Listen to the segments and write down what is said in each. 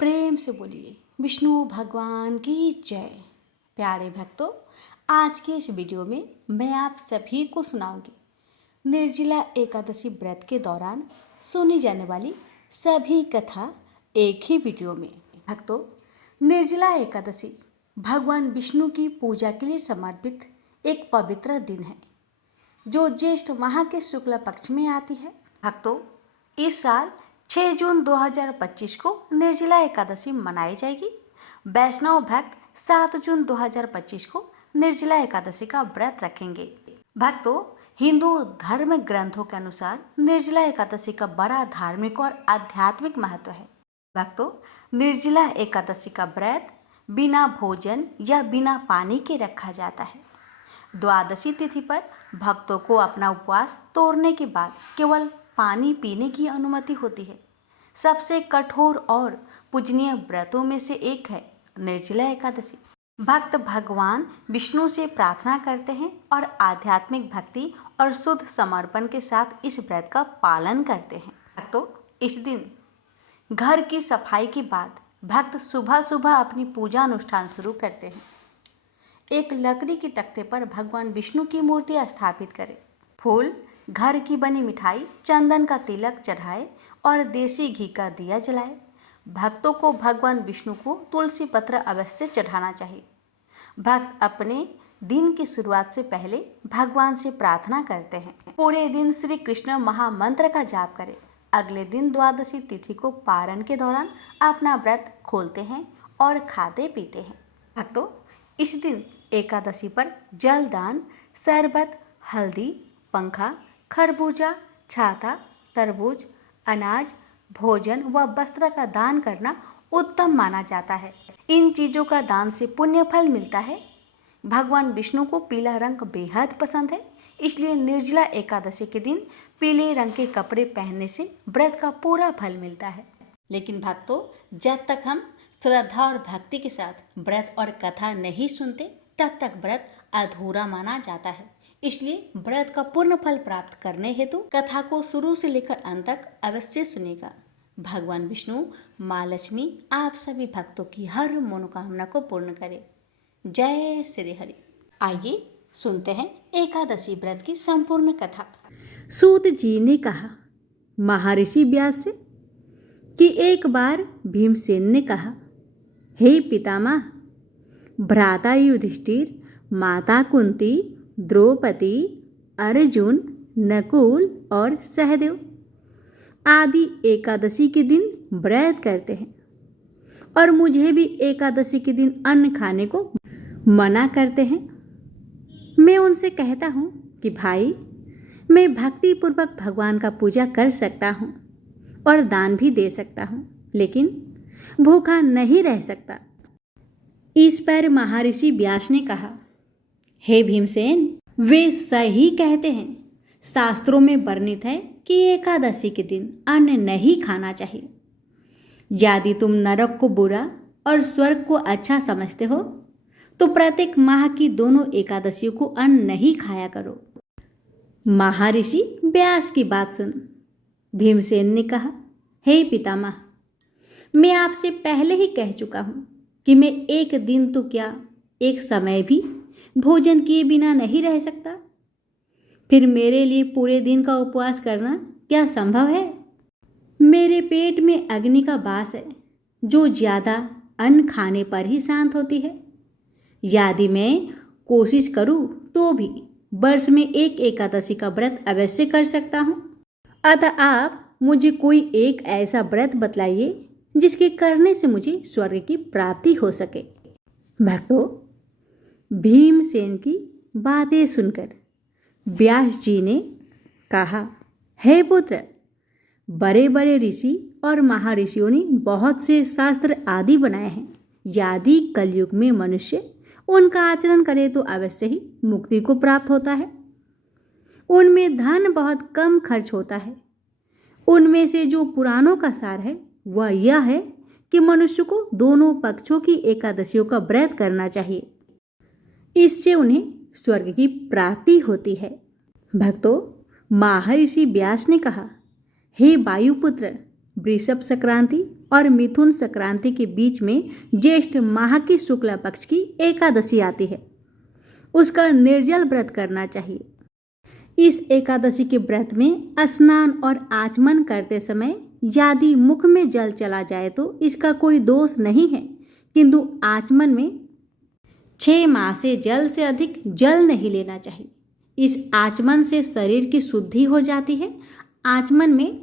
प्रेम से बोलिए विष्णु भगवान की जय। प्यारे भक्तों, आज के इस वीडियो में मैं आप सभी को सुनाऊंगी निर्जला एकादशी व्रत के दौरान सुनी जाने वाली सभी कथा एक ही वीडियो में। भक्तों, निर्जला एकादशी भगवान विष्णु की पूजा के लिए समर्पित एक पवित्र दिन है जो ज्येष्ठ माह के शुक्ल पक्ष में आती है। भक्तों, इस साल 6 जून 2025 को निर्जला एकादशी मनाई जाएगी। वैष्णव भक्त 7 जून 2025 को निर्जला एकादशी का व्रत रखेंगे। भक्तों, हिंदू धर्म ग्रंथों के अनुसार निर्जला एकादशी का बड़ा धार्मिक और आध्यात्मिक महत्व है। भक्तों, निर्जला एकादशी का व्रत बिना भोजन या बिना पानी के रखा जाता है। द्वादशी तिथि पर भक्तों को अपना उपवास तोड़ने के बाद केवल पानी पीने की अनुमति होती है। सबसे कठोर और पूजनीय व्रतों में से एक है निर्जला एकादशी। भक्त भगवान विष्णु से प्रार्थना करते हैं और आध्यात्मिक भक्ति और शुद्ध समर्पण के साथ इस व्रत का पालन करते हैं। भक्तों, इस दिन घर की सफाई के बाद भक्त सुबह सुबह अपनी पूजा अनुष्ठान शुरू करते हैं। एक लकड़ी के तख्ते पर भगवान विष्णु की मूर्ति स्थापित करें, फूल, घर की बनी मिठाई, चंदन का तिलक चढ़ाए और देसी घी का दिया जलाए। भक्तों को भगवान विष्णु को तुलसी पत्र अवश्य चढ़ाना चाहिए। भक्त अपने दिन की शुरुआत से पहले भगवान से प्रार्थना करते हैं। पूरे दिन श्री कृष्ण महामंत्र का जाप करें। अगले दिन द्वादशी तिथि को पारण के दौरान अपना व्रत खोलते हैं और खाते पीते हैं। भक्तों, इस दिन एकादशी पर जल दान, शरबत, हल्दी, पंखा, खरबूजा, छाता, तरबूज, अनाज, भोजन व वस्त्र का दान करना उत्तम माना जाता है। इन चीज़ों का दान से पुण्य फल मिलता है। भगवान विष्णु को पीला रंग बेहद पसंद है, इसलिए निर्जला एकादशी के दिन पीले रंग के कपड़े पहनने से व्रत का पूरा फल मिलता है। लेकिन भक्तों, जब तक हम श्रद्धा और भक्ति के साथ व्रत और कथा नहीं सुनते तब तक व्रत अधूरा माना जाता है। इसलिए व्रत का पूर्ण फल प्राप्त करने हेतु कथा को शुरू से लेकर अंत तक अवश्य सुनेगा। भगवान विष्णु, माँ लक्ष्मी आप सभी भक्तों की हर मनोकामना को पूर्ण करे। जय श्री हरि। आइए सुनते हैं एकादशी व्रत की संपूर्ण कथा। सूत जी ने कहा महर्षि व्यास से कि एक बार भीमसेन ने कहा, हे पितामह, भ्राता युधिष्ठिर, माता कुंती, द्रौपदी, अर्जुन, नकुल और सहदेव आदि एकादशी के दिन व्रत करते हैं और मुझे भी एकादशी के दिन अन्न खाने को मना करते हैं। मैं उनसे कहता हूँ कि भाई, मैं भक्ति पूर्वक भगवान का पूजा कर सकता हूँ और दान भी दे सकता हूँ, लेकिन भूखा नहीं रह सकता। इस पर महर्षि व्यास ने कहा, हे भीमसेन, वे सही कहते हैं। शास्त्रों में वर्णित है कि एकादशी के दिन अन्न नहीं खाना चाहिए। यदि तुम नरक को बुरा और स्वर्ग को अच्छा समझते हो तो प्रत्येक माह की दोनों एकादशियों को अन्न नहीं खाया करो। महर्षि व्यास की बात सुन भीमसेन ने कहा, हे पितामह, मैं आपसे पहले ही कह चुका हूँ कि मैं एक दिन तो क्या, एक समय भी भोजन किए बिना नहीं रह सकता। फिर मेरे लिए पूरे दिन का उपवास करना क्या संभव है? मेरे पेट में अग्नि का वास है जो ज़्यादा अन्न खाने पर ही शांत होती है। यदि मैं कोशिश करूं तो भी वर्ष में एक एकादशी का व्रत अवश्य कर सकता हूं। अतः आप मुझे कोई एक ऐसा व्रत बतलाइए जिसके करने से मुझे स्वर्ग की प्राप्ति हो सके। भक्तों, भीमसेन की बातें सुनकर व्यास जी ने कहा, हे पुत्र, बड़े बड़े ऋषि और महर्षियों ने बहुत से शास्त्र आदि बनाए हैं। यदि कलयुग में मनुष्य उनका आचरण करे तो अवश्य ही मुक्ति को प्राप्त होता है। उनमें धन बहुत कम खर्च होता है। उनमें से जो पुराणों का सार है वह यह है कि मनुष्य को दोनों पक्षों की एकादशियों का व्रत करना चाहिए। इससे उन्हें स्वर्ग की प्राप्ति होती है। भक्तों, महर्षि व्यास ने कहा, हे वायुपुत्र, वृषभ संक्रांति और मिथुन संक्रांति के बीच में ज्येष्ठ माह की शुक्ला पक्ष की एकादशी आती है। उसका निर्जल व्रत करना चाहिए। इस एकादशी के व्रत में स्नान और आचमन करते समय यदि मुख में जल चला जाए तो इसका कोई दोष नहीं है, किंतु आचमन में 6 माह से जल से अधिक जल नहीं लेना चाहिए। इस आचमन से शरीर की शुद्धि हो जाती है। आचमन में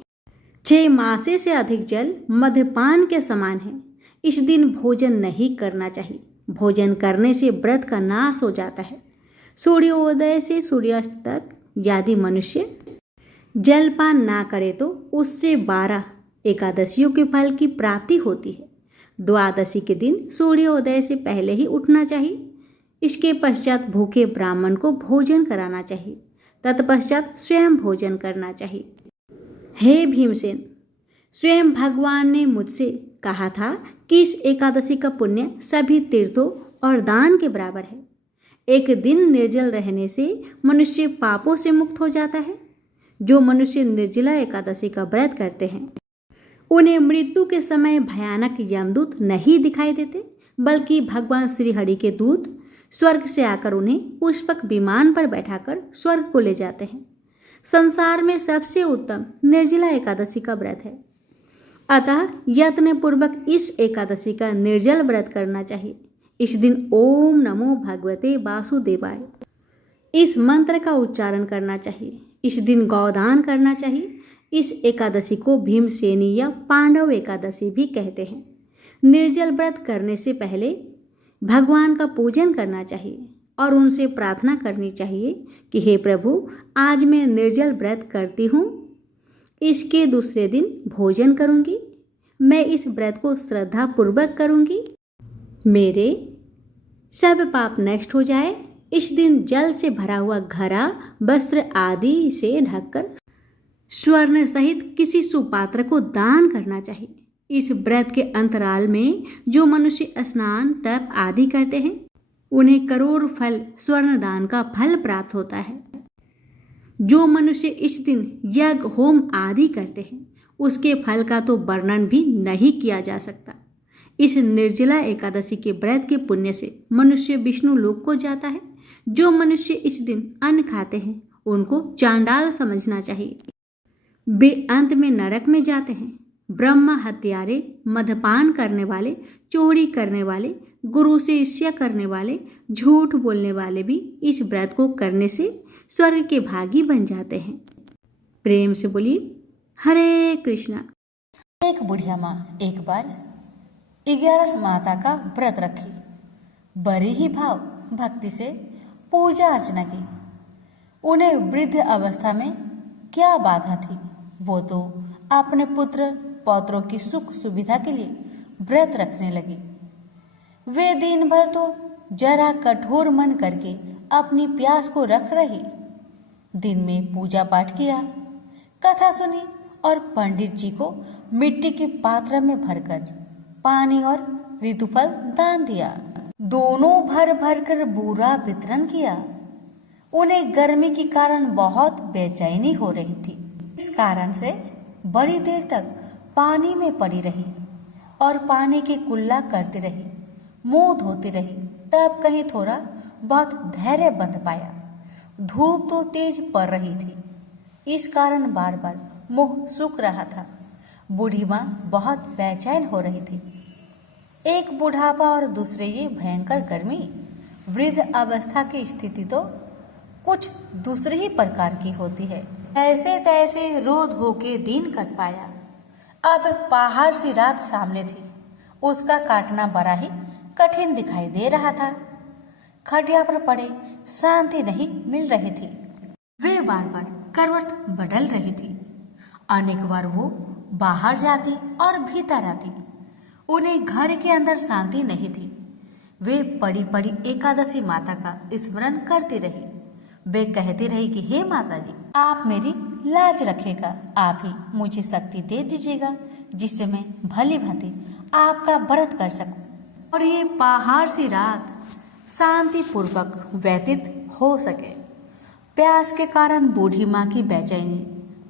6 मासे से अधिक जल मद्यपान के समान है। इस दिन भोजन नहीं करना चाहिए। भोजन करने से व्रत का नाश हो जाता है। सूर्योदय से सूर्यास्त तक यदि मनुष्य जलपान ना करे तो उससे 12 एकादशियों के फल की प्राप्ति होती है। द्वादशी के दिन सूर्योदय से पहले ही उठना चाहिए। इसके पश्चात भूखे ब्राह्मण को भोजन कराना चाहिए। तत्पश्चात स्वयं भोजन करना चाहिए। हे भीमसेन, स्वयं भगवान ने मुझसे कहा था कि इस एकादशी का पुण्य सभी तीर्थों और दान के बराबर है। एक दिन निर्जल रहने से मनुष्य पापों से मुक्त हो जाता है। जो मनुष्य निर्जला एकादशी का व्रत करते हैं उन्हें मृत्यु के समय भयानक यमदूत नहीं दिखाई देते, बल्कि भगवान श्री हरि के दूत स्वर्ग से आकर उन्हें पुष्पक विमान पर बैठाकर स्वर्ग को ले जाते हैं। संसार में सबसे उत्तम निर्जला एकादशी का व्रत है। अतः यत्न पूर्वक इस एकादशी का निर्जल व्रत करना चाहिए। इस दिन ओम नमो भगवते वासुदेवाय इस मंत्र का उच्चारण करना चाहिए। इस दिन गौदान करना चाहिए। इस एकादशी को भीमसेनी या पांडव एकादशी भी कहते हैं। निर्जल व्रत करने से पहले भगवान का पूजन करना चाहिए और उनसे प्रार्थना करनी चाहिए कि हे प्रभु, आज मैं निर्जल व्रत करती हूँ। इसके दूसरे दिन भोजन करूँगी। मैं इस व्रत को श्रद्धा पूर्वक करूँगी। मेरे सब पाप नष्ट हो जाए। इस दिन जल से भरा हुआ घड़ा, वस्त्र आदि से ढककर स्वर्ण सहित किसी सुपात्र को दान करना चाहिए। इस व्रत के अंतराल में जो मनुष्य स्नान, तप आदि करते हैं उन्हें करोड़ फल स्वर्ण दान का फल प्राप्त होता है। जो मनुष्य इस दिन यज्ञ, होम आदि करते हैं उसके फल का तो वर्णन भी नहीं किया जा सकता। इस निर्जला एकादशी के व्रत के पुण्य से मनुष्य विष्णु लोक को जाता है। जो मनुष्य इस दिन अन्न खाते हैं उनको चांडाल समझना चाहिए। वे अंत में नरक में जाते हैं। ब्रह्म हत्यारे, मद्यपान करने वाले, चोरी करने वाले, गुरु से ईर्ष्या करने वाले, झूठ बोलने वाले भी इस व्रत को करने से स्वर्ग के भागी बन जाते हैं। प्रेम से बोलिए हरे कृष्णा। एक बुढ़िया माँ एक बार 11 माता का व्रत रखी। बड़ी ही भाव भक्ति से पूजा अर्चना की। उन्हें वृद्ध अवस्था में क्या बाधा थी, वो तो अपने पुत्र पौत्रों की सुख सुविधा के लिए व्रत रखने लगी। वे दिन भर तो जरा कठोर मन करके अपनी प्यास को रख रही। दिन में पूजा पाठ किया, कथा सुनी और पंडित जी को मिट्टी के पात्र में भरकर पानी और ऋतुफल दान दिया। दोनों भर भर कर बूरा वितरण किया। उन्हें गर्मी के कारण बहुत बेचैनी हो रही थी। इस कारण से बड़ी देर तक पानी में पड़ी रही और पानी की कुल्ला करती रही, मुंह धोती रही। तब कहीं थोड़ा बहुत धैर्य बंध पाया। धूप तो तेज पड़ रही थी, इस कारण बार बार मुंह सूख रहा था। बूढ़ी माँ बहुत बेचैन हो रही थी। एक बुढ़ापा और दूसरे ये भयंकर गर्मी, वृद्ध अवस्था की स्थिति तो कुछ दूसरे ही प्रकार की होती है। ऐसे तैसे रो धो के दिन कट पाया। अब पहाड़ सी रात सामने थी। उसका काटना बड़ा ही कठिन दिखाई दे रहा था। खटिया पर पड़े शांति नहीं मिल रही थी। वे बार बार करवट बदल रही थी। अनेक बार वो बाहर जाती और भीतर आती। उन्हें घर के अंदर शांति नहीं थी। वे पड़ी पड़ी एकादशी माता का स्मरण करती रही। वे कहती रही कि हे माता जी, आप मेरी लाज रखेगा। आप ही मुझे शक्ति दे दीजिएगा जिससे मैं भली भांति आपका व्रत कर सकूं और ये पहाड़ सी रात शांति पूर्वक व्यतीत हो सके। प्यास के कारण बूढ़ी माँ की बेचैनी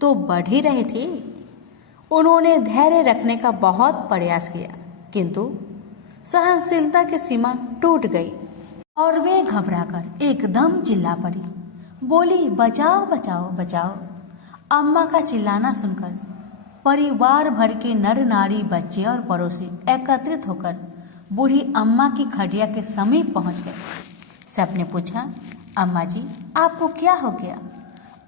तो बढ़ ही रही थी। उन्होंने धैर्य रखने का बहुत प्रयास किया, किंतु सहनशीलता की सीमा टूट गई और वे घबराकर एकदम चिल्ला पड़ी। बोली, बचाओ बचाओ बचाओ। अम्मा का चिल्लाना सुनकर परिवार भर के नर नारी, बच्चे और पड़ोसी एकत्रित होकर बूढ़ी अम्मा की खटिया के समीप पहुंच गए। सबने पूछा, अम्मा जी, आपको क्या हो गया?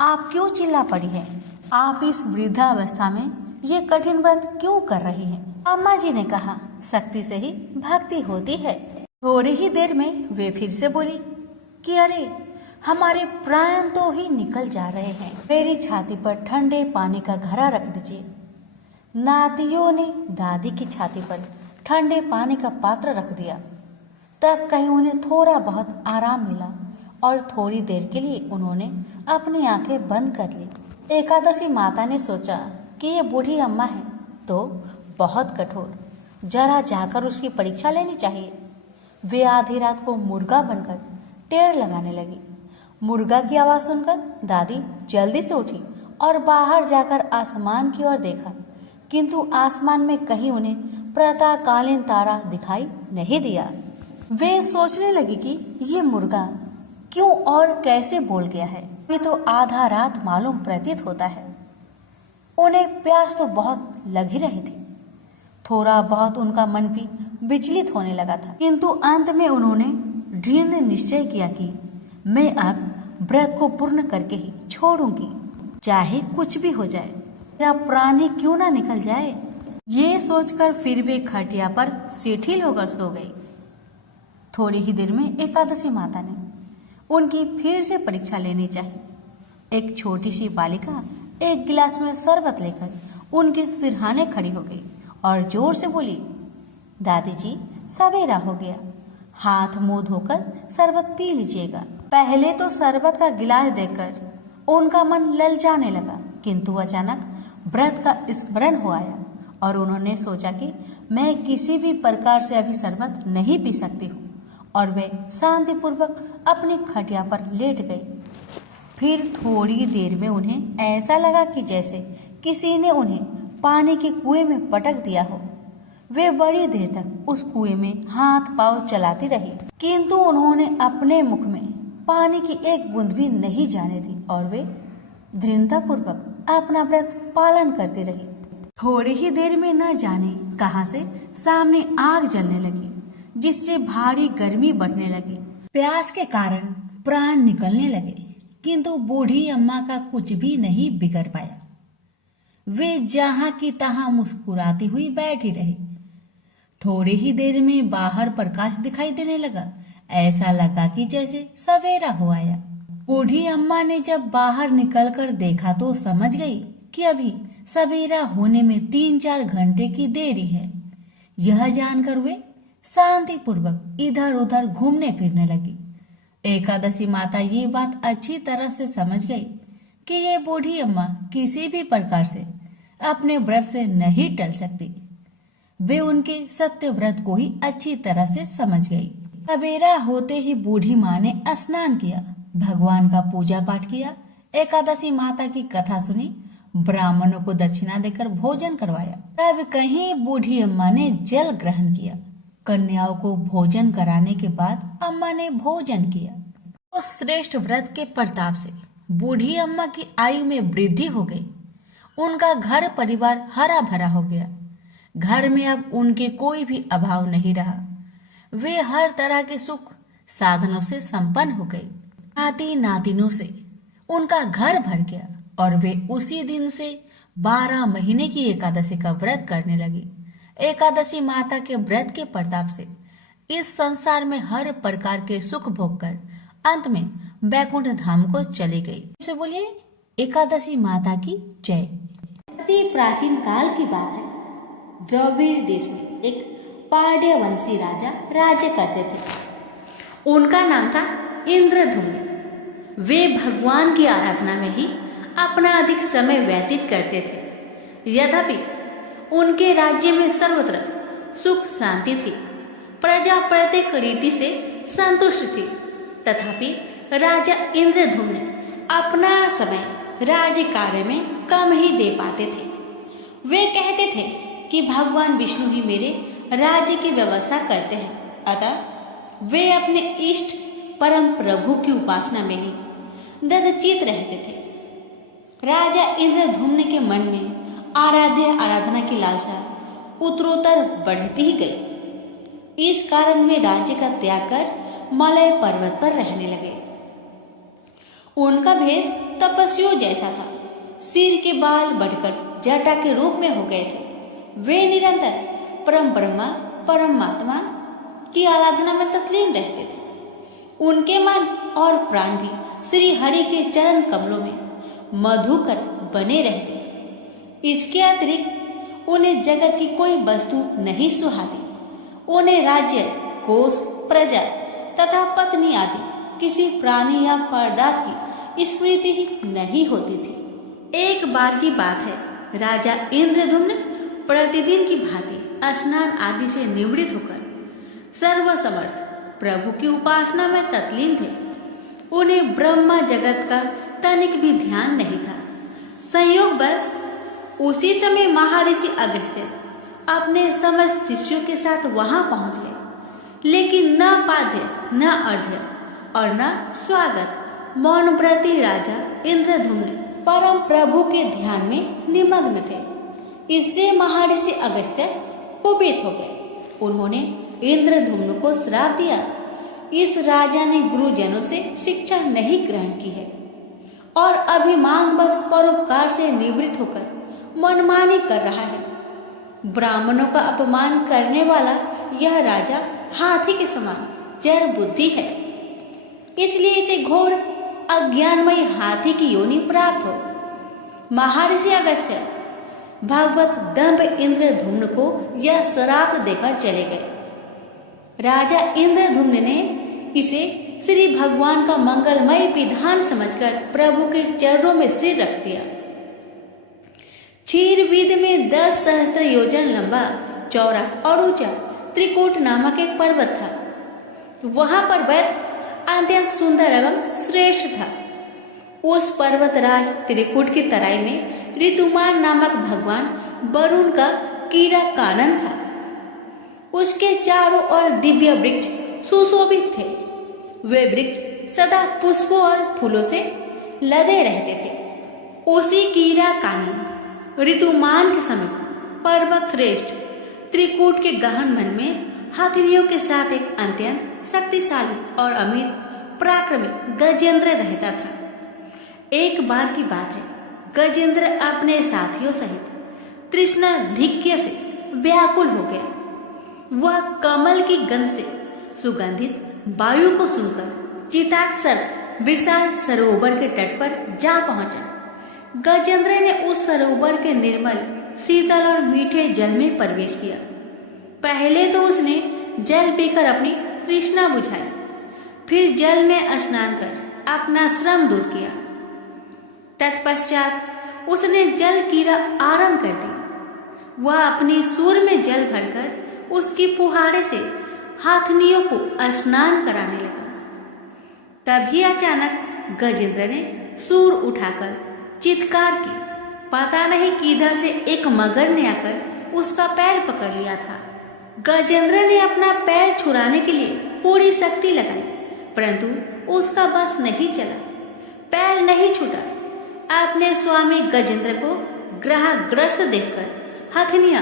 आप क्यों चिल्ला पड़ी हैं? आप इस वृद्धावस्था में ये कठिन व्रत क्यों कर रही हैं? अम्मा जी ने कहा, शक्ति से ही भक्ति होती है। थोड़ी ही देर में वे फिर से बोली कि अरे, हमारे प्राण तो ही निकल जा रहे हैं। मेरी छाती पर ठंडे पानी का घड़ा रख दीजिए। नातियों ने दादी की छाती पर ठंडे पानी का पात्र रख दिया। तब कहीं उन्हें थोड़ा बहुत आराम मिला और थोड़ी देर के लिए उन्होंने अपनी आंखें बंद कर ली। एकादशी माता ने सोचा कि ये बूढ़ी अम्मा है तो बहुत कठोर, जरा जाकर उसकी परीक्षा लेनी चाहिए। वे आधी रात को मुर्गा बनकर टेर लगाने लगी। मुर्गा की आवाज़ सुनकर दादी जल्दी से उठी और बाहर जाकर आसमान की ओर देखा, किंतु आसमान में कहीं उन्हें प्रातःकालीन तारा दिखाई नहीं दिया। वे सोचने लगी कि ये मुर्गा क्यों और कैसे बोल गया है। वे तो आधा रात मालूम प्रतीत होता है। उन्हें प्यास तो बहुत लग ही रही थी। थोड़ा बहुत उनका मन भी विचलित होने लगा था, किंतु अंत में उन्होंने दृढ़ निश्चय किया कि मैं अब व्रत को पूर्ण करके ही छोड़ूंगी, चाहे कुछ भी हो जाए, मेरा प्राण ही क्यों ना निकल जाए। ये सोचकर फिर वे खटिया पर शिथिल होकर सो गई। थोड़ी ही देर में एकादशी माता ने उनकी फिर से परीक्षा लेनी चाहिए। एक छोटी सी बालिका एक गिलास में शरबत लेकर उनके सिरहाने खड़ी हो गई और जोर से बोली, दादी जी, सवेरा हो गया, हाथ मुंह धोकर शरबत पी लीजिएगा। पहले तो शरबत का गिलास देखकर उनका मन ललचाने लगा, किंतु अचानक व्रत का स्मरण हो आया और उन्होंने सोचा कि मैं किसी भी प्रकार से अभी शरबत नहीं पी सकती हूँ, और वे शांतिपूर्वक अपनी खटिया पर लेट गई। फिर थोड़ी देर में उन्हें ऐसा लगा कि जैसे किसी ने उन्हें पानी के कुएं में पटक दिया हो। वे बड़ी देर तक उस कुएं में हाथ पांव चलाती रही, किंतु उन्होंने अपने मुख में पानी की एक बूंद भी नहीं जाने दी और वे दृढ़तापूर्वक अपना व्रत पालन करती रही। थोड़ी ही देर में न जाने कहां से सामने आग जलने लगी, जिससे भारी गर्मी बढ़ने लगी। प्यास के कारण प्राण निकलने लगे, किंतु बूढ़ी अम्मा का कुछ भी नहीं बिगड़ पाया। वे जहां की तहां मुस्कुराती हुई बैठी रही। थोड़ी ही देर में बाहर प्रकाश दिखाई देने लगा। ऐसा लगा कि जैसे सवेरा हो आया। बूढ़ी अम्मा ने जब बाहर निकलकर देखा तो समझ गई कि अभी सवेरा होने में 3-4 घंटे की देरी है। यह जानकर वे शांतिपूर्वक इधर उधर घूमने फिरने लगी। एकादशी माता ये बात अच्छी तरह से समझ गई कि ये बूढ़ी अम्मा किसी भी प्रकार से अपने व्रत से नहीं टल सकती। वे उनके सत्य व्रत को ही अच्छी तरह से समझ गई। सवेरा होते ही बूढ़ी माँ ने स्नान किया, भगवान का पूजा पाठ किया, एकादशी माता की कथा सुनी, ब्राह्मणों को दक्षिणा देकर भोजन करवाया। तब कहीं बूढ़ी अम्मा ने जल ग्रहण किया। कन्याओं को भोजन कराने के बाद अम्मा ने भोजन किया। उस श्रेष्ठ व्रत के प्रताप से बूढ़ी अम्मा की आयु में वृद्धि हो गई। उनका घर परिवार हरा भरा हो गया। घर में अब उनके कोई भी अभाव नहीं रहा। वे हर तरह के सुख साधनों से संपन्न हो गई। नाती नातिनों से उनका घर भर गया और वे उसी दिन से 12 महीने की एकादशी का व्रत करने लगी। एकादशी माता के व्रत के प्रताप से इस संसार में हर प्रकार के सुख भोग कर अंत में बैकुंठ धाम को चली गई। से बोलिए एकादशी माता की जय। अति प्राचीन काल की बात है। द्रविड़ देश में एक पांड्यवंशी राजा राज्य करते थे। उनका नाम था इंद्रधुम्न। वे भगवान की आराधना में ही अपना अधिक समय व्यतीत करते थे। यद्यपि उनके राज्य में सर्वत्र सुख शांति थी, प्रजा प्रत्येक रीति से संतुष्ट थी, तथापि राजा इंद्रधुम्न अपना समय राज्य कार्य में कम ही दे पाते थे। वे कहते थे कि भगवान विष्णु ही मेरे राज्य की व्यवस्था करते हैं, अतः वे अपने इष्ट परम प्रभु की उपासना में ही ददचित रहते थे। राजा इंद्रधुम्न के मन में आराध्य आराधना की लालसा उत्तरोत्तर बढ़ती ही गई। इस कारण वे राज्य का त्याग कर मलय पर्वत पर रहने लगे। उनका भेष तपस्वियों जैसा था। सिर के बाल बढ़कर जटा के रूप में हो गए थे। वे निरंतर परम ब्रह्मा परमात्मा की आराधना में तल्लीन रहते थे। उनके मन और प्राण भी श्री हरि के चरण कमलों में मधुकर बने रहते। इसके अतिरिक्त उन्हें जगत की कोई वस्तु नहीं सुहाती। उन्हें राज्य, कोष, प्रजा तथा पत्नी आदि किसी प्राणी या पदार्थ की स्मृति ही नहीं होती थी। एक बार की बात है, राजा इंद्रधुम्न प्रतिदिन की भांति स्नान आदि से निवृत्त होकर सर्वसमर्थ प्रभु की उपासना में तल्लीन थे। उन्हें ब्रह्मा जगत का तनिक भी ध्यान नहीं था। संयोगवश उसी समय महर्षि अगस्त्य अपने समस्त शिष्यों के साथ वहां पहुंच गए, लेकिन न पाद्य न अर्घ्य और न स्वागत मौनव्रती राजा इंद्रधुम्न परम प्रभु के ध्यान में निमग्न थे। इससे महर्षि अगस्त्य कुपित हो गए। उन्होंने इंद्रधुम्न को श्राप दिया, इस राजा ने गुरुजनों से शिक्षा नहीं ग्रहण की है और अभिमान बस परोपकार से निवृत्त होकर मनमानी कर रहा है। ब्राह्मणों का अपमान करने वाला यह राजा हाथी के समान जड़ बुद्धि है, इसलिए इसे घोर अज्ञानमय हाथी की योनि प्राप्त हो। महर्षि अगस्त्य भगवत दंभ इंद्रधुम्न को यह श्राप देकर चले गए। राजा इंद्रधुम्न ने इसे श्री भगवान का मंगलमय विधान समझकर प्रभु के चरणों में सिर रख दिया। क्षीरविद में 10 सहस्त्र योजन लंबा, चौड़ा और ऊंचा त्रिकूट नामक एक पर्वत था। वहां पर वैद्य अत्यंत सुंदर एवं श्रेष्ठ था। उस पर्वतराज त्रिकूट की तराई में ऋतुमान नामक भगवान वरुण का कीड़ा कानन था। उसके चारों ओर दिव्य वृक्ष सुशोभित थे। वे वृक्ष सदा पुष्पों और फूलों से लदे रहते थे। उसी कीड़ा कानन ऋतुमान के समीप पर्वत श्रेष्ठ त्रिकूट के गहन मन में हथिनियों के साथ एक अत्यंत शक्तिशाली और अमित पराक्रमी गजेंद्र रहता था। एक बार की बात है, गजेंद्र अपने साथियों सहित तृष्णाधिक्य से व्याकुल हो गया। वह कमल की गंध से सुगंधित वायु को सुनकर चिताक्षर विशाल सरोवर के तट पर जा पहुंचा। गजेंद्र ने उस सरोवर के निर्मल, शीतल और मीठे जल में प्रवेश किया। पहले तो उसने जल पीकर अपनी तृष्णा बुझाई, फिर जल में स्नान कर अपना श्रम दूर किया। तत्पश्चात उसने जल क्रीड़ा आरंभ कर दी। वह अपनी सूर में जल भरकर उसकी फुहारे से हाथनियों को स्नान कराने लगा। तभी अचानक गजेंद्र ने सूर उठाकर चित्कार की। पता नहीं किधर से एक मगर ने आकर उसका पैर पकड़ लिया था। गजेंद्र ने अपना पैर छुड़ाने के लिए पूरी शक्ति लगाई, परंतु उसका बस नहीं चला। पैर नहीं छूटा। अपने स्वामी गजेंद्र को ग्रहग्रस्त देखकर हथनिया,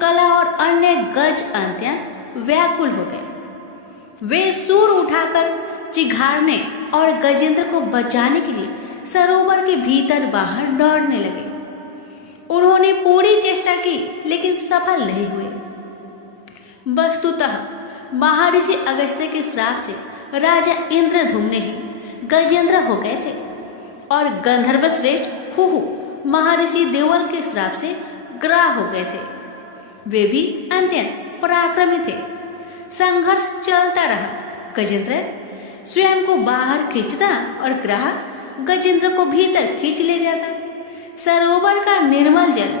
कला और अन्य गज अत्यंत व्याकुल हो गए। वे सूर उठाकर चिघाड़ने और गजेंद्र को बचाने के लिए सरोवर के भीतर बाहर दौड़ने लगे। उन्होंने पूरी चेष्टा की, लेकिन सफल नहीं हुए। वस्तुतः महर्षि अगस्त्य के श्राप से राजा इंद्रधुम्न ही गजेंद्र हो गए थे और गंधर्व श्रेष्ठ हुहु महर्षि देवल के श्राप से ग्राह हो गए थे। वे भी अत्यंत पराक्रमी थे। संघर्ष चलता रहा। गजेंद्र स्वयं को बाहर खींचता और ग्राह गजेंद्र को भीतर खींच ले जाता। सरोवर का निर्मल जल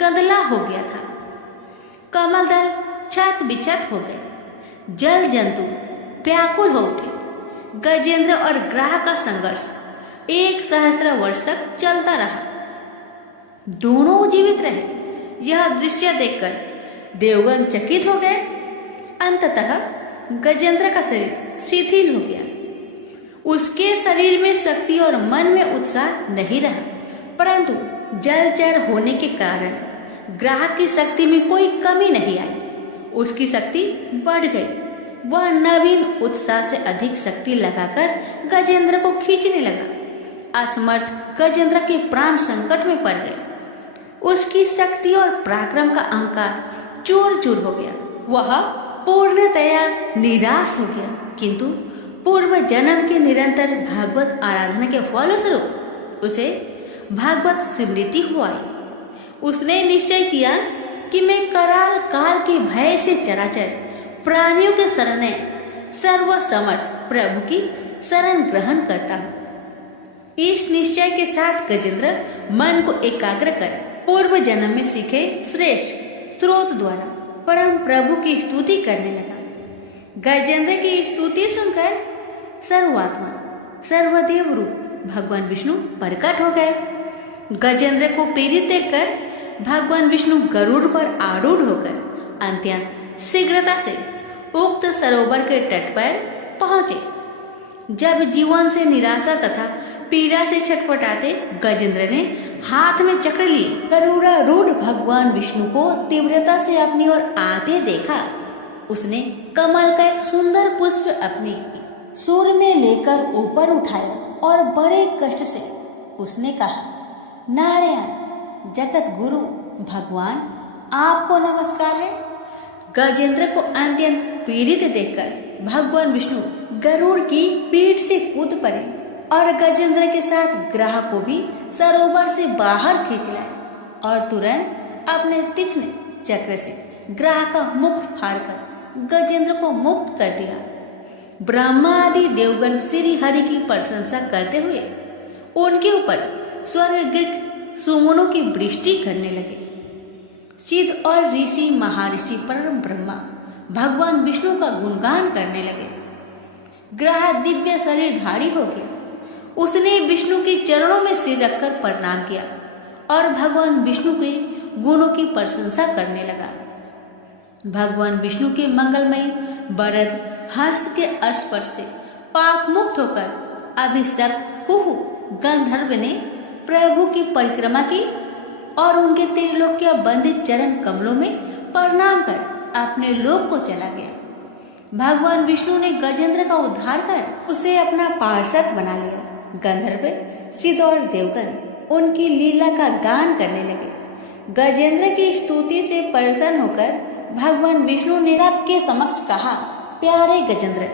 गंदला हो गया था। कमल दल छत बिछत हो गए। जल जंतु व्याकुल हो उठे। गजेंद्र और ग्राह का संघर्ष 1 सहस्त्र वर्ष तक चलता रहा। दोनों जीवित रहे, यह दृश्य देखकर देवगन चकित हो गए। अंततः गजेंद्र का शरीर शिथिल हो गया। उसके शरीर में शक्ति और मन में उत्साह नहीं रहा, परंतु जलचर होने के कारण ग्राहक की शक्ति में कोई कमी नहीं आई। उसकी शक्ति बढ़ गई। वह नवीन उत्साह से अधिक शक्ति लगाकर गजेंद्र को खींचने लगा। असमर्थ गजेंद्र के प्राण संकट में पड़ गए। उसकी शक्ति और पराक्रम का अहंकार चूर चूर हो गया। वह पूर्णतया निराश हो गया, किंतु पूर्व जन्म के निरंतर भागवत आराधना के फलस्वरूप उसे भागवत स्मृति हो आई। उसने निश्चय किया कि मैं कराल काल के भय से चराचर प्राणियों के शरण सर्वसमर्थ प्रभु की शरण ग्रहण करता हूँ। इस निश्चय के साथ गजेंद्र मन को एकाग्र कर पूर्व जन्म में सीखे श्रेष्ठ स्रोत द्वारा परम प्रभु की स्तुति करने लगा। गजेंद्र की स्तुति सुनकर सर्वात्मा सर्वदेव रूप भगवान विष्णु प्रकट हो गए। गजेंद्र को पीड़ित देखकर भगवान विष्णु गरुड़ पर आरूढ़ होकर अत्यंत शीघ्रता से उक्त सरोवर के तट पर पहुंचे। जब जीवन से निराशा तथा पीड़ा से छटपटाते गजेंद्र ने हाथ में चक्र लिए गरुड़ारूढ़ भगवान विष्णु को तीव्रता से अपनी ओर आते देखा। उसने कमल का एक सुंदर पुष्प अपनी सूर में लेकर ऊपर उठाया और बड़े कष्ट से उसने कहा, नारायण जगत गुरु भगवान, आपको नमस्कार है। गजेंद्र को अत्यंत पीड़ित देखकर भगवान विष्णु गरुड़ की पीठ से कूद पड़े और गजेंद्र के साथ ग्राह को भी सरोवर से बाहर खींच लाए और तुरंत अपने तीक्ष्ण चक्र से ग्राह का मुख फाड़कर गजेंद्र को मुक्त कर दिया। ब्रह्मा आदि देवगण श्री हरि की प्रशंसा करते हुए उनके ऊपर स्वर्ग सुमनों की वृष्टि करने लगे। सिद्ध और ऋषि महर्षि परम ब्रह्मा भगवान विष्णु का गुणगान करने लगे। ग्रह दिव्य शरीरधारी हो गया। उसने विष्णु के चरणों में सिर रखकर प्रणाम किया और भगवान विष्णु के गुणों की प्रशंसा करने लगा। भगवान विष्णु के मंगलमय वरद हस्त के स्पर्श से पाप मुक्त होकर अभिशप्त कुहु गंधर्व ने प्रभु की परिक्रमा की और उनके त्रिलोक्य बंदित चरण कमलों में प्रणाम कर अपने लोक को चला गया। भगवान विष्णु ने गजेंद्र का उद्धार कर उसे अपना पार्षद बना लिया। गंधर्व सिद्ध और देवगण उनकी लीला का गान करने लगे। गजेंद्र की स्तुति से प्रसन्न होकर भगवान विष्णु ने सबके समक्ष कहा, प्यारे गजेंद्र,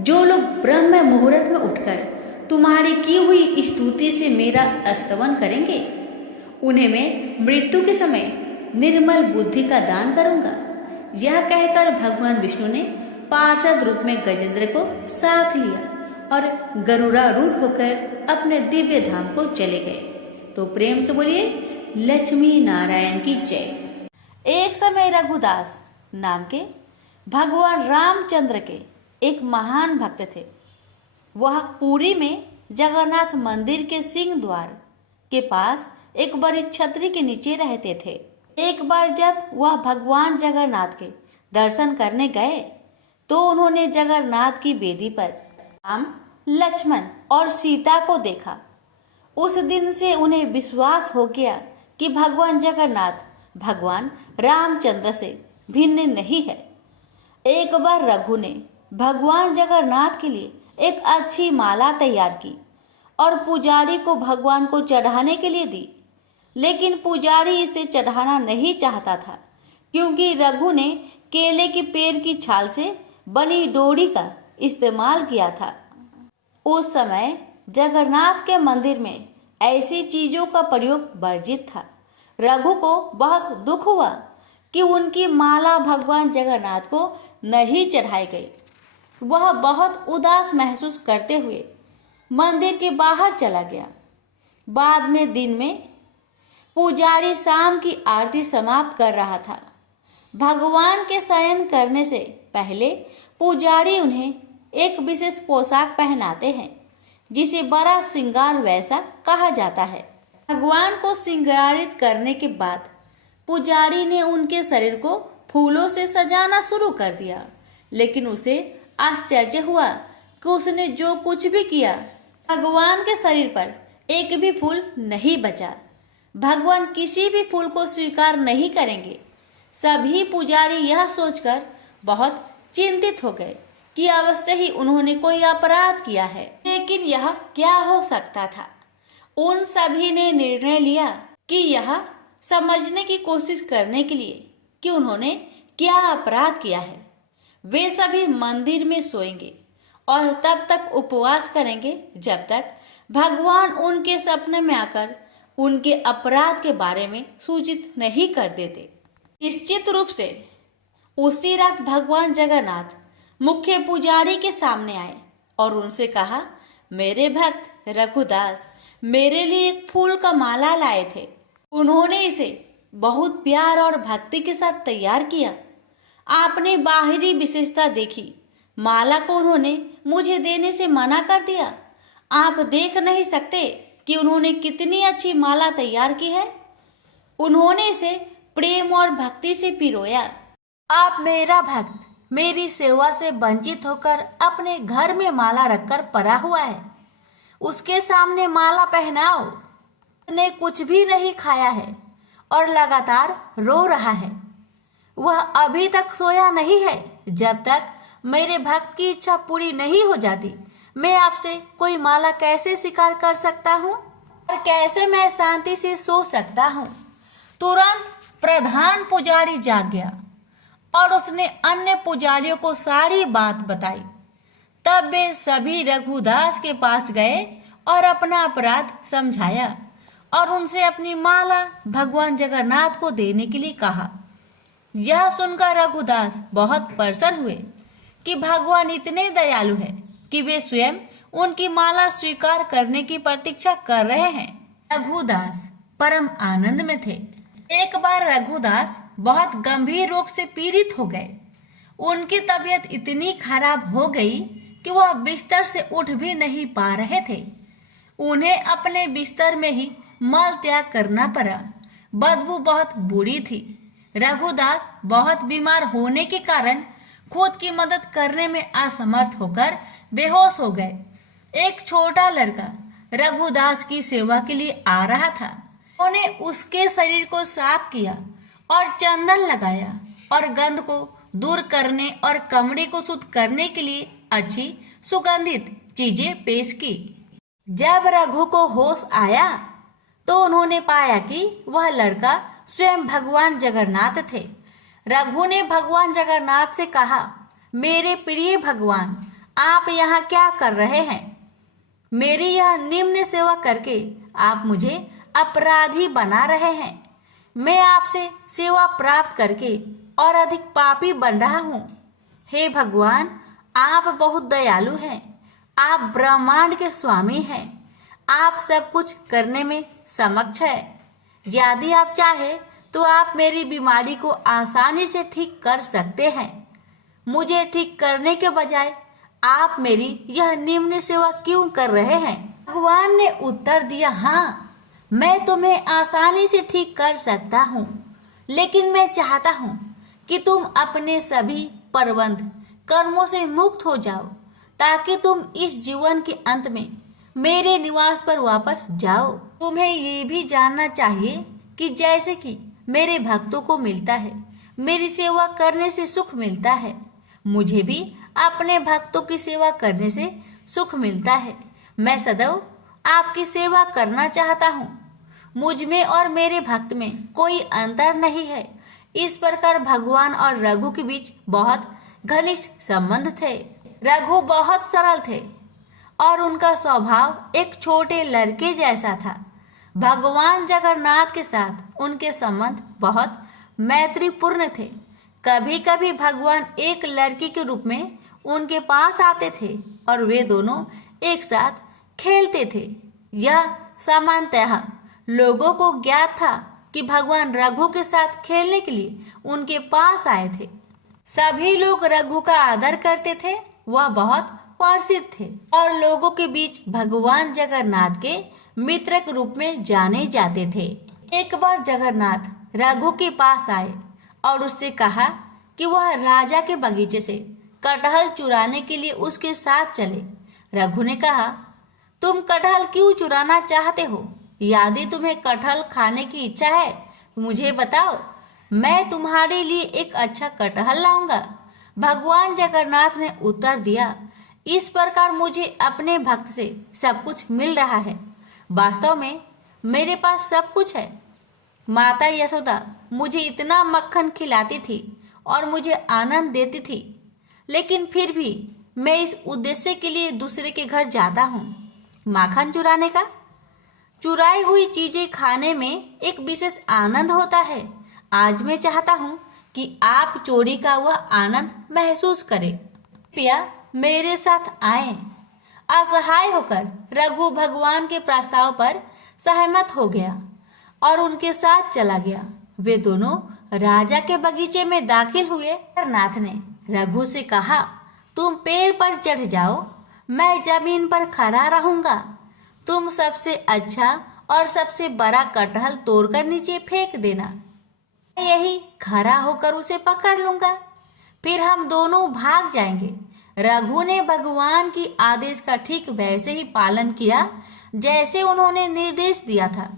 जो लोग ब्रह्म मुहूर्त में उठकर तुम्हारी की हुई स्तुति से मेरा स्तवन करेंगे, उन्हें मैं मृत्यु के समय निर्मल बुद्धि का दान करूंगा। यह कहकर भगवान विष्णु ने पार्षद रूप में गजेंद्र को साथ लिया और गरुड़ारूढ़ होकर अपने दिव्य धाम को चले गए। तो प्रेम से बोलिए लक्ष्मी नारायण की जय। एक समय रघुदास नाम के भगवान रामचंद्र के एक महान भक्त थे। वह पुरी में जगन्नाथ मंदिर के सिंह द्वार के पास एक बड़ी छतरी के नीचे रहते थे। एक बार जब वह भगवान जगन्नाथ के दर्शन करने गए तो उन्होंने जगन्नाथ की वेदी पर राम, लक्ष्मण और सीता को देखा। उस दिन से उन्हें विश्वास हो गया कि भगवान जगन्नाथ भगवान रामचंद्र से भिन्न नहीं है। एक बार रघु ने भगवान जगन्नाथ के लिए एक अच्छी माला तैयार की और पुजारी को भगवान को चढ़ाने के लिए दी, लेकिन पुजारी इसे चढ़ाना नहीं चाहता था क्योंकि रघु ने केले के पेड़ की छाल से बनी डोरी का इस्तेमाल किया था। उस समय जगन्नाथ के मंदिर में ऐसी चीजों का प्रयोग वर्जित था। रघु को बहुत दुख हुआ कि उनकी माला भगवान जगन्नाथ को नहीं चढ़ाई गई। वह बहुत उदास महसूस करते हुए मंदिर के बाहर चला गया। बाद में दिन में पुजारी शाम की आरती समाप्त कर रहा था। भगवान के शयन करने से पहले पुजारी उन्हें एक विशेष पोशाक पहनाते हैं जिसे बड़ा श्रृंगार वैसा कहा जाता है। भगवान को श्रृंगारित करने के बाद पुजारी ने उनके शरीर को फूलों से सजाना शुरू कर दिया, लेकिन उसे आश्चर्य हुआ कि उसने जो कुछ भी किया, भगवान के शरीर पर एक भी फूल नहीं बचा। भगवान किसी भी फूल को स्वीकार नहीं करेंगे। सभी पुजारी यह सोचकर बहुत चिंतित हो गए कि अवश्य ही उन्होंने कोई अपराध किया है। लेकिन यह क्या हो सकता था? उन सभी ने निर्णय लिया कि यह समझने की कोशिश करने के लिए कि उन्होंने क्या अपराध किया है, वे सभी मंदिर में सोएंगे और तब तक उपवास करेंगे जब तक भगवान उनके सपने में आकर उनके अपराध के बारे में सूचित नहीं कर देते। निश्चित रूप से उसी रात भगवान जगन्नाथ मुख्य पुजारी के सामने आए और उनसे कहा, मेरे भक्त रघुदास मेरे लिए एक फूल का माला लाए थे। उन्होंने इसे बहुत प्यार और भक्ति के साथ तैयार किया। आपने बाहरी विशेषता देखी, माला को उन्होंने मुझे देने से मना कर दिया। आप देख नहीं सकते कि उन्होंने कितनी अच्छी माला तैयार की है। उन्होंने इसे प्रेम और भक्ति से पिरोया। आप मेरा भक्त मेरी सेवा से वंचित होकर अपने घर में माला रखकर पड़ा हुआ है, उसके सामने माला पहनाओ। उसने कुछ भी नहीं खाया है और लगातार रो रहा है। वह अभी तक सोया नहीं है। जब तक मेरे भक्त की इच्छा पूरी नहीं हो जाती, मैं आपसे कोई माला कैसे स्वीकार कर सकता हूँ और कैसे मैं शांति से सो सकता हूँ? तुरंत प्रधान पुजारी जाग गया और उसने अन्य पुजारियों को सारी बात बताई। तब वे सभी रघुदास के पास गए और अपना अपराध समझाया और उनसे अपनी माला भगवान जगन्नाथ को देने के लिए कहा। यह सुनकर रघुदास बहुत प्रसन्न हुए कि भगवान इतने दयालु हैं कि वे स्वयं उनकी माला स्वीकार करने की प्रतीक्षा कर रहे हैं। रघुदास परम आनंद में थे। एक बार रघुदास बहुत गंभीर रोग से पीड़ित हो गए। उनकी तबीयत इतनी खराब हो गई कि वह बिस्तर से उठ भी नहीं पा रहे थे। उन्हें अपने बिस्तर में ही मल त्याग करना पड़ा। बदबू बहुत बुरी थी। रघुदास बहुत बीमार होने के कारण खुद की मदद करने में असमर्थ होकर बेहोश हो गए। एक छोटा लड़का रघुदास की सेवा के लिए आ रहा था। उन्होंने उसके शरीर को साफ किया और चंदन लगाया और गंध को दूर करने और कमरे को शुद्ध करने के लिए अच्छी सुगंधित चीजें पेश की। जब रघु को होश आया तो उन्होंने पाया कि वह लड़का स्वयं भगवान जगन्नाथ थे। रघु ने भगवान जगन्नाथ से कहा, मेरे प्रिय भगवान, आप यहाँ क्या कर रहे हैं? मेरी यह निम्न सेवा करके आप मुझे अपराधी बना रहे हैं। मैं आपसे सेवा प्राप्त करके और अधिक पापी बन रहा हूँ। हे भगवान, आप बहुत दयालु हैं। आप ब्रह्मांड के स्वामी हैं। आप सब कुछ करने में समक्ष है। यदि आप चाहे तो आप मेरी बीमारी को आसानी से ठीक कर सकते हैं। मुझे ठीक करने के बजाय आप मेरी यह निम्न सेवा क्यों कर रहे हैं? भगवान ने उत्तर दिया, हाँ, मैं तुम्हें आसानी से ठीक कर सकता हूँ, लेकिन मैं चाहता हूँ कि तुम अपने सभी प्रबंध कर्मों से मुक्त हो जाओ, ताकि तुम इस जीवन के अंत में मेरे निवास पर वापस जाओ। तुम्हें ये भी जानना चाहिए कि जैसे कि मेरे भक्तों को मिलता है, मेरी सेवा करने से सुख मिलता है, मुझे भी अपने भक्तों की सेवा करने से सुख मिलता है। मैं सदैव आपकी सेवा करना चाहता हूँ। मुझ में और मेरे भक्त में कोई अंतर नहीं है। इस प्रकार भगवान और रघु के बीच बहुत घनिष्ठ संबंध थे। रघु बहुत सरल थे और उनका स्वभाव एक छोटे लड़के जैसा था। भगवान जगन्नाथ के साथ उनके संबंध बहुत मैत्रीपूर्ण थे। कभी कभी भगवान एक लड़की के रूप में उनके पास आते थे और वे दोनों एक साथ खेलते थे। यह सामान्यतः लोगों को ज्ञात था कि भगवान रघु के साथ खेलने के लिए उनके पास आए थे। सभी लोग रघु का आदर करते थे। वह बहुत प्रसिद्ध थे और लोगों के बीच भगवान जगन्नाथ के मित्र के रूप में जाने जाते थे। एक बार जगन्नाथ रघु के पास आए और उससे कहा कि वह राजा के बगीचे से कटहल चुराने के लिए उसके साथ चले। रघु ने कहा, तुम कटहल क्यों चुराना चाहते हो? यदि तुम्हें कटहल खाने की इच्छा है तो मुझे बताओ, मैं तुम्हारे लिए एक अच्छा कटहल लाऊंगा। भगवान जगन्नाथ ने उत्तर दिया, इस प्रकार मुझे अपने भक्त से सब कुछ मिल रहा है। वास्तव में मेरे पास सब कुछ है। माता यशोदा मुझे इतना मक्खन खिलाती थी और मुझे आनंद देती थी, लेकिन फिर भी मैं इस उद्देश्य के लिए दूसरे के घर जाता हूँ, माखन चुराने का। चुराई हुई चीजें खाने में एक विशेष आनंद होता है। आज मैं चाहता हूँ कि आप चोरी का वह आनंद महसूस करें। कृपया मेरे साथ आए। असहाय होकर रघु भगवान के प्रस्ताव पर सहमत हो गया और उनके साथ चला गया। वे दोनों राजा के बगीचे में दाखिल हुए। जगन्नाथ ने रघु से कहा, तुम पेड़ पर चढ़ जाओ, मैं जमीन पर खड़ा रहूंगा। तुम सबसे अच्छा और सबसे बड़ा कटहल तोड़कर नीचे फेंक देना। मैं यही खड़ा होकर उसे पकड़ लूंगा, फिर हम दोनों भाग जाएंगे। रघु ने भगवान की आदेश का ठीक वैसे ही पालन किया जैसे उन्होंने निर्देश दिया था।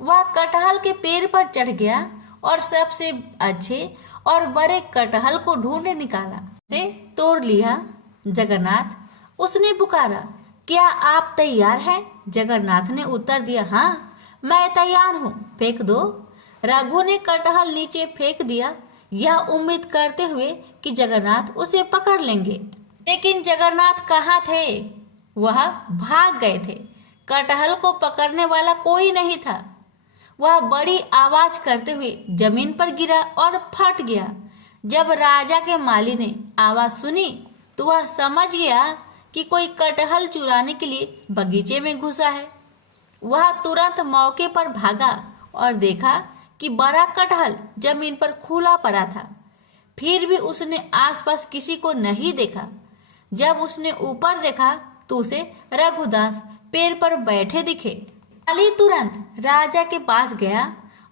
वह कटहल के पेड़ पर चढ़ गया और सबसे अच्छे और बड़े कटहल को ढूंढ निकाला, उसे तोड़ लिया। जगन्नाथ, उसने पुकारा, क्या आप तैयार हैं? जगन्नाथ ने उत्तर दिया, हाँ मैं तैयार हूँ, फेंक दो। रघु ने कटहल नीचे फेंक दिया, यह उम्मीद करते हुए कि जगन्नाथ उसे पकड़ लेंगे। लेकिन जगन्नाथ कहाँ थे? वह भाग गए थे। कटहल को पकड़ने वाला कोई नहीं था। वह बड़ी आवाज करते हुए जमीन पर गिरा और फट गया। जब राजा के माली ने आवाज सुनी तो वह समझ गया कि कोई कटहल चुराने के लिए बगीचे में घुसा है। वह तुरंत मौके पर भागा और देखा कि बड़ा कटहल जमीन पर खुला पड़ा था। फिर भी उसने आसपास किसी को नहीं देखा। जब उसने ऊपर देखा तो उसे रघुदास पेड़ पर बैठे दिखे। माली तुरंत राजा के पास गया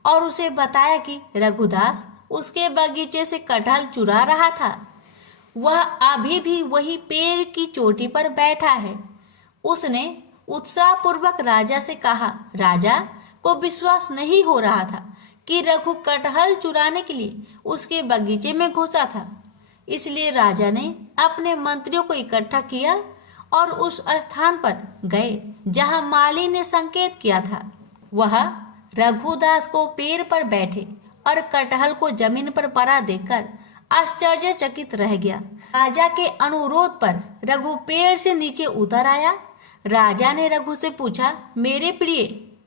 और उसे बताया कि रघुदास उसके बगीचे से कटहल चुरा रहा था। वह अभी भी वही पेड़ की चोटी पर बैठा है। उसने उत्साहपूर्वक राजा से कहा। राजा को विश्वास नहीं हो रहा था कि रघु कटहल चुराने के लिए उसके बगीचे में घुसा था। इसलिए राजा ने अपने मंत्रियों को इकट्ठा किया और उस स्थान पर गए जहां माली ने संकेत किया था। वह रघुदास को पेड़ पर बैठे और कटहल को जमीन पर पड़ा देखकर आश्चर्यचकित रह गया। राजा के अनुरोध पर रघु पेड़ से नीचे उतर आया। राजा ने रघु से पूछा, मेरे प्रिय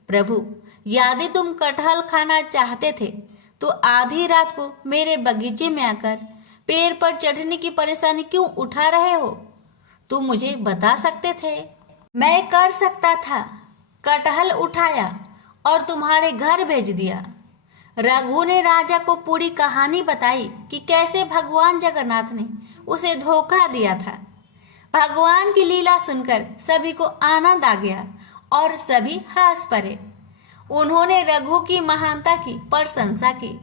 प्रभु, यदि तुम कटहल खाना चाहते थे तो आधी रात को मेरे बगीचे में आकर पेड़ पर चढ़ने की परेशानी क्यों उठा रहे हो? तुम मुझे बता सकते थे, मैं कर सकता था। कटहल उठाया और तुम्हारे घर भेज दिया। रघु ने राजा को पूरी कहानी बताई कि कैसे भगवान जगन्नाथ ने उसे धोखा दिया था। भगवान की लीला सुनकर सभी को आनंद आ गया और सभी हंस पड़े। उन्होंने रघु की महानता की प्रशंसा की।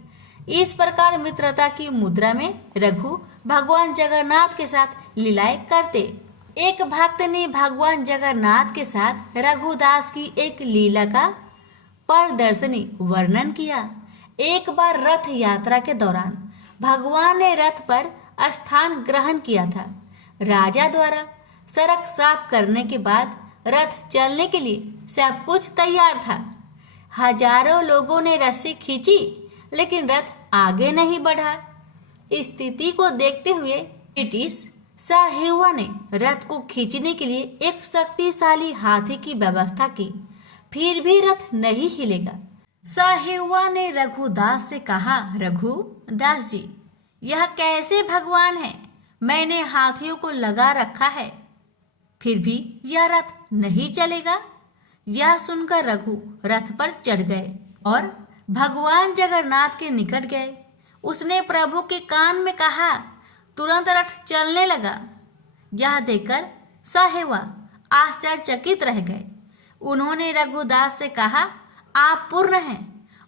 इस प्रकार मित्रता की मुद्रा में रघु भगवान जगन्नाथ के साथ लीलाएं करते। एक भक्त ने भगवान जगन्नाथ के साथ रघुदास की एक लीला का प्रदर्शनी वर्णन किया। एक बार रथ यात्रा के दौरान भगवान ने रथ पर स्थान ग्रहण किया था। राजा द्वारा सड़क साफ करने के बाद रथ चलने के लिए सब कुछ तैयार था। हजारों लोगों ने रस्सी खींची, लेकिन रथ आगे नहीं बढ़ा। स्थिति को देखते हुए ब्रिटिश साहिवा ने रथ को खींचने के लिए एक शक्तिशाली हाथी की व्यवस्था की, फिर भी रथ नहीं हिलेगा। साहिवा ने रघुदास से कहा, रघुदास जी, यह कैसे भगवान है? मैंने हाथियों को लगा रखा है, फिर भी यह रथ नहीं चलेगा। यह सुनकर रघु रथ पर चढ़ गए और भगवान जगन्नाथ के निकट गए। उसने प्रभु के कान में कहा, तुरंत रथ चलने लगा। यह देखकर साहिवा आश्चर्यचकित रह गए। उन्होंने रघुदास से कहा, आप पूर्ण हैं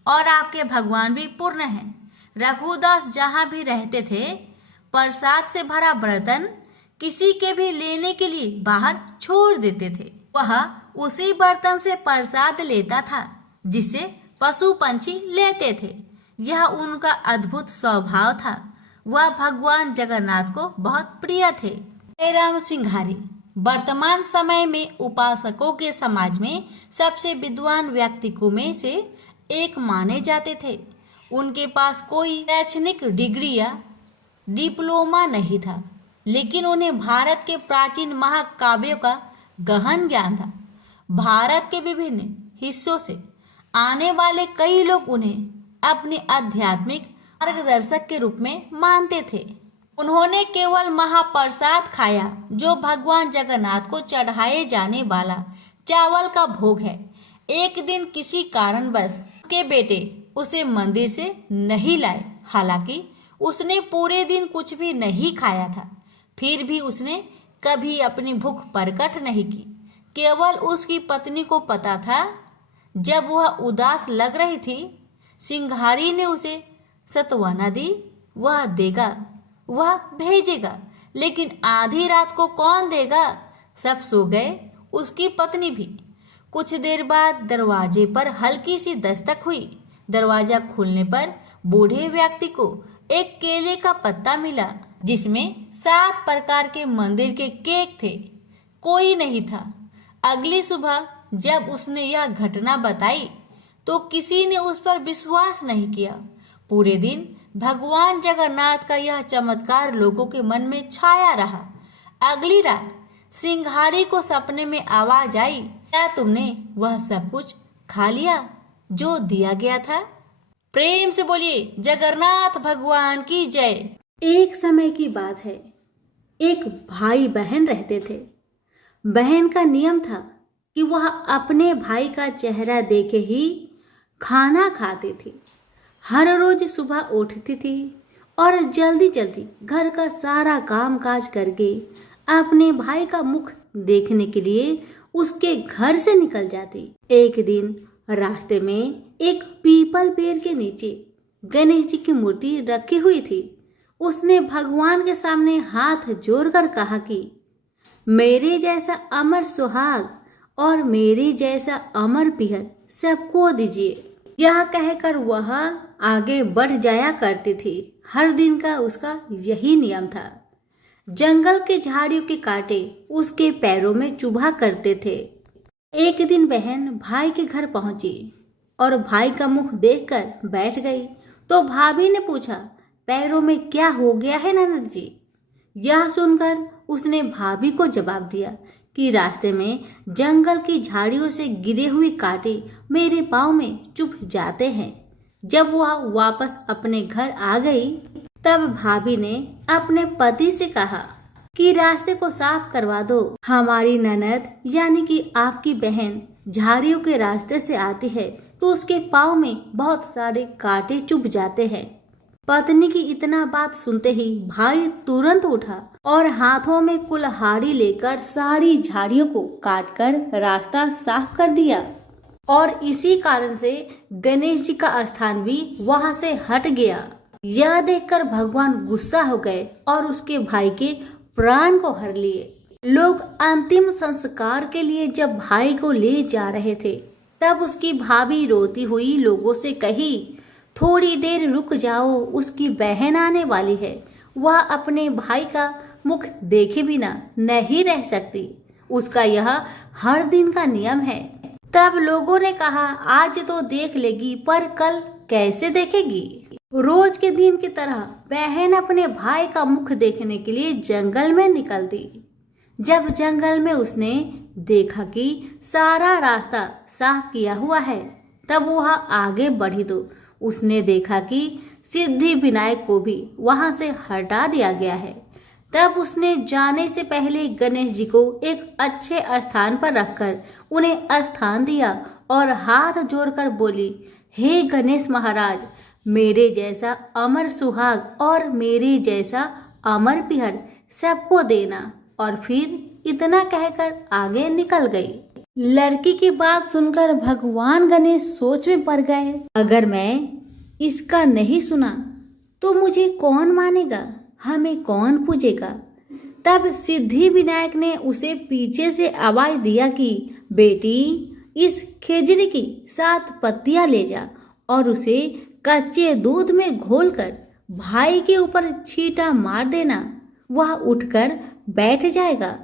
और आपके भगवान भी पूर्ण हैं। रघुदास जहाँ भी रहते थे, प्रसाद से भरा बर्तन किसी के भी लेने के लिए बाहर छोड़ देते थे। वह उसी बर्तन से प्रसाद लेता था जिसे पशु पंछी लेते थे। यह उनका अद्भुत स्वभाव था। वह भगवान जगन्नाथ को बहुत प्रिय थे। जयराम सिंघारी वर्तमान समय में उपासकों के समाज में सबसे विद्वान व्यक्तित्वों में से एक माने जाते थे। उनके पास कोई शैक्षणिक डिग्री या डिप्लोमा नहीं था, लेकिन उन्हें भारत के प्राचीन महाकाव्यों का गहन ज्ञान था। भारत के विभिन्न हिस्सों से आने वाले कई लोग उन्हें अपने आध्यात्मिक मार्गदर्शक के रूप में मानते थे। उन्होंने केवल महाप्रसाद खाया जो भगवान जगन्नाथ को चढ़ाए जाने वाला चावल का भोग है। एक दिन किसी कारणवश उसके बेटे उसे मंदिर से नहीं लाए। हालांकि उसने पूरे दिन कुछ भी नहीं खाया था, फिर भी उसने कभी अपनी भूख प्रकट नहीं की। केवल उसकी पत्नी को पता था। जब वह उदास लग रही थी, सिंघारी ने उसे सांत्वना दी। वह देगा, वह भेजेगा, लेकिन आधी रात को कौन देगा? सब सो गए, उसकी पत्नी भी। कुछ देर बाद दरवाजे पर हल्की सी दस्तक हुई। दरवाजा खुलने पर बूढ़े व्यक्ति को एक केले का पत्ता मिला जिसमें 7 प्रकार के मंदिर के केक थे। कोई नहीं था। अगली सुबह जब उसने यह घटना बताई तो किसी ने उस पर विश्वास नहीं किया। पूरे दिन भगवान जगन्नाथ का यह चमत्कार लोगों के मन में छाया रहा। अगली रात सिंघारी को सपने में आवाज आई, क्या तुमने वह सब कुछ खा लिया जो दिया गया था? प्रेम से बोलिए जगन्नाथ भगवान की जय। एक समय की बात है। एक भाई बहन रहते थे। बहन का नियम था कि वह अपने भाई का चेहरा देखे ही खाना खाती थी। हर रोज सुबह उठती थी और जल्दी जल्दी घर का सारा काम काज करके अपने भाई का मुख देखने के लिए उसके घर से निकल जाती। एक दिन रास्ते में एक पीपल पेड़ के नीचे गणेश जी की मूर्ति रखी हुई थी। उसने भगवान के सामने हाथ जोड़कर कहा कि मेरे जैसा अमर सुहाग और मेरे जैसा अमर पिहर सबको दीजिए। यह कहकर वह आगे बढ़ जाया करती थी। हर दिन का उसका यही नियम था। जंगल के झाड़ियों के कांटे उसके पैरों में चुभा करते थे। एक दिन बहन भाई के घर पहुंची और भाई का मुख देखकर बैठ गई तो भाभी ने पूछा, पैरों में क्या हो गया है ननद जी? यह सुनकर उसने भाभी को जवाब दिया कि रास्ते में जंगल की झाड़ियों से गिरे हुए कांटे मेरे पाँव में चुभ जाते हैं। जब वह वापस अपने घर आ गई तब भाभी ने अपने पति से कहा कि रास्ते को साफ करवा दो। हमारी ननद यानी कि आपकी बहन झाड़ियों के रास्ते से आती है तो उसके पाँव में बहुत सारे कांटे चुभ जाते हैं। पत्नी की इतना बात सुनते ही भाई तुरंत उठा और हाथों में कुल्हाड़ी लेकर सारी झाड़ियों को काटकर रास्ता साफ कर दिया और इसी कारण से गणेश जी का स्थान भी वहां से हट गया। यह देखकर भगवान गुस्सा हो गए और उसके भाई के प्राण को हर लिए। लोग अंतिम संस्कार के लिए जब भाई को ले जा रहे थे तब उसकी भाभी रोती हुई लोगों से कही, थोड़ी देर रुक जाओ, उसकी बहन आने वाली है। वह अपने भाई का मुख देखे बिना नहीं रह सकती। उसका यह हर दिन का नियम है। तब लोगों ने कहा, आज तो देख लेगी पर कल कैसे देखेगी? रोज के दिन की तरह बहन अपने भाई का मुख देखने के लिए जंगल में निकलती। जब जंगल में उसने देखा कि सारा रास्ता साफ किया हुआ है तब वह आगे बढ़ी तो उसने देखा कि सिद्धि विनायक को भी वहां से हटा दिया गया है। तब उसने जाने से पहले गणेश जी को एक अच्छे स्थान पर रखकर उन्हें स्थान दिया और हाथ जोड़कर बोली, हे गणेश महाराज, मेरे जैसा अमर सुहाग और मेरे जैसा अमर पिहर सबको देना। और फिर इतना कहकर आगे निकल गई। लड़की की बात सुनकर भगवान गणेश सोच में पड़ गए। अगर मैं इसका नहीं सुना तो मुझे कौन मानेगा, हमें कौन पूजेगा। तब सिद्धि विनायक ने उसे पीछे से आवाज दिया कि बेटी, इस खेजड़ी की 7 पत्तियां ले जा और उसे कच्चे दूध में घोलकर भाई के ऊपर छींटा मार देना, वह उठकर बैठ जाएगा।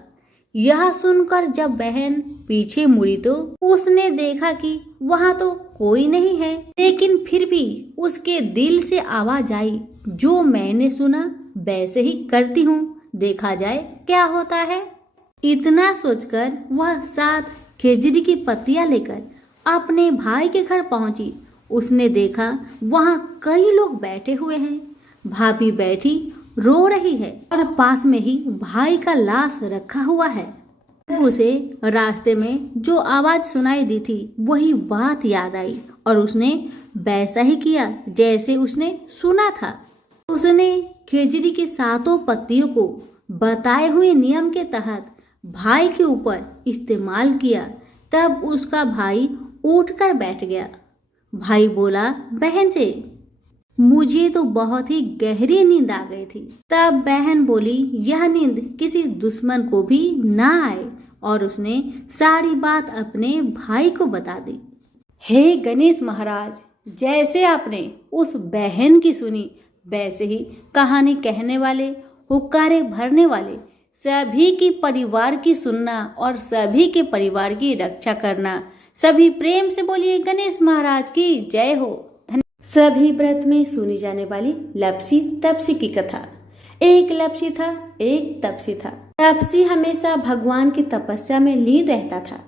यह सुनकर जब बहन पीछे मुड़ी तो उसने देखा कि वहां तो कोई नहीं है, लेकिन फिर भी उसके दिल से आवाज आई, जो मैंने सुना वैसे ही करती हूँ, देखा जाए क्या होता है। इतना सोचकर वह 7 खेजड़ी की पत्तियां लेकर अपने भाई के घर पहुंची। उसने देखा वहां कई लोग बैठे हुए हैं, भाभी बैठी रो रही है और पास में ही भाई का लाश रखा हुआ है। उसे रास्ते में जो आवाज सुनाई दी थी वही बात याद आई और उसने वैसा ही किया जैसे उसने सुना था। उसने खेजड़ी के 7 पत्तियों को बताए हुए नियम के तहत भाई के ऊपर इस्तेमाल किया। तब उसका भाई उठकर बैठ गया। भाई बोला बहन से, मुझे तो बहुत ही गहरी नींद आ गई थी। तब बहन बोली, यह नींद किसी दुश्मन को भी ना आए, और उसने सारी बात अपने भाई को बता दी। हे गणेश महाराज, जैसे आपने उस बहन की सुनी वैसे ही कहानी कहने वाले, हुक्कारे भरने वाले सभी की परिवार की सुनना और सभी के परिवार की रक्षा करना। सभी प्रेम से बोलिए गणेश महाराज की जय हो। सभी व्रत में सुनी जाने वाली लपसी तपसी की कथा। एक लपसी था, एक तपसी था। तपसी हमेशा भगवान की तपस्या में लीन रहता था।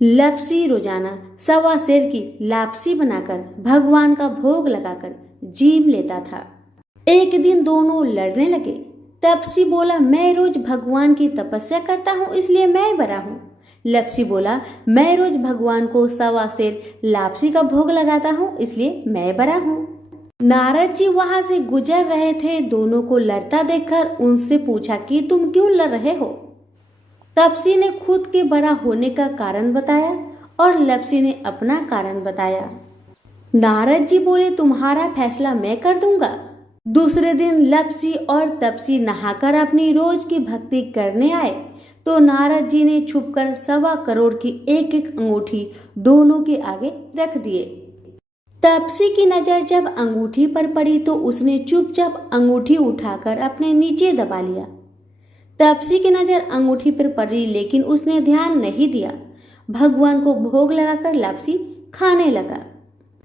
लपसी रोजाना 1.25 सेर की लापसी बनाकर भगवान का भोग लगाकर जीम लेता था। एक दिन दोनों लड़ने लगे। तपसी बोला, मैं रोज भगवान की तपस्या करता हूँ इसलिए मैं बड़ा हूँ। लपसी बोला, मैं रोज भगवान को 1.25 सेर लापसी का भोग लगाता हूँ इसलिए मैं बड़ा हूँ। नारद जी वहां से गुजर रहे थे। दोनों को लड़ता देखकर उनसे पूछा कि तुम क्यों लड़ रहे हो। तपसी ने खुद के बड़ा होने का कारण बताया और लपसी ने अपना कारण बताया। नारद जी बोले, तुम्हारा फैसला मैं कर दूंगा। दूसरे दिन लपसी और तपसी नहाकर अपनी रोज की भक्ति करने आए तो नारद जी ने छुपकर 1.25 करोड़ की एक अंगूठी दोनों के आगे रख दिए। तपसी की नजर जब अंगूठी पर पड़ी तो उसने चुपचाप अंगूठी उठाकर अपने नीचे दबा लिया। तपसी की नजर अंगूठी पर पड़ी लेकिन उसने ध्यान नहीं दिया। भगवान को भोग लगाकर लापसी खाने लगा।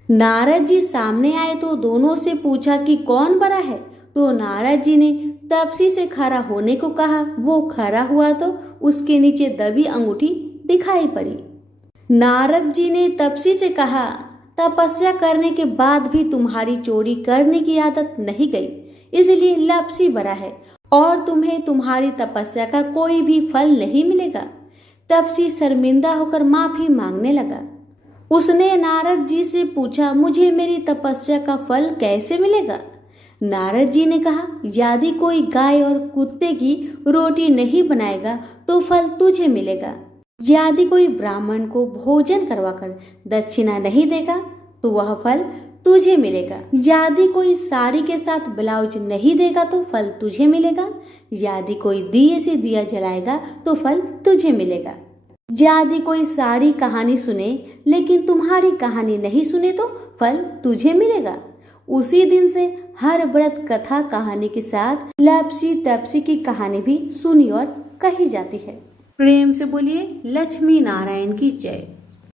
नारद जी सामने आए तो दोनों से पूछा कि कौन बड़ा है, तो नारद जी ने तपसी से खड़ा होने को कहा। वो खड़ा हुआ तो उसके नीचे दबी अंगूठी दिखाई पड़ी। नारद जी ने तपसी से कहा, तपस्या करने के बाद भी तुम्हारी चोरी करने की आदत नहीं गई, इसलिए लपसी बड़ा है और तुम्हें तुम्हारी तपस्या का कोई भी फल नहीं मिलेगा। तपसी शर्मिंदा होकर माफी मांगने लगा। उसने नारद जी से पूछा, मुझे मेरी तपस्या का फल कैसे मिलेगा। नारद जी ने कहा, यदि कोई गाय और कुत्ते की रोटी नहीं बनाएगा तो फल तुझे मिलेगा। यदि कोई ब्राह्मण को भोजन करवाकर दक्षिणा नहीं देगा तो वह फल तुझे मिलेगा। यदि कोई साड़ी के साथ ब्लाउज नहीं देगा तो फल तुझे मिलेगा। यदि कोई दिए से दिया जलाएगा तो फल तुझे मिलेगा। यदि कोई सारी कहानी सुने लेकिन तुम्हारी कहानी नहीं सुने तो फल तुझे मिलेगा। उसी दिन से हर व्रत कथा कहानी के साथ लपसी तपसी की कहानी भी सुनी और कही जाती है। प्रेम से बोलिए लक्ष्मी नारायण की जय।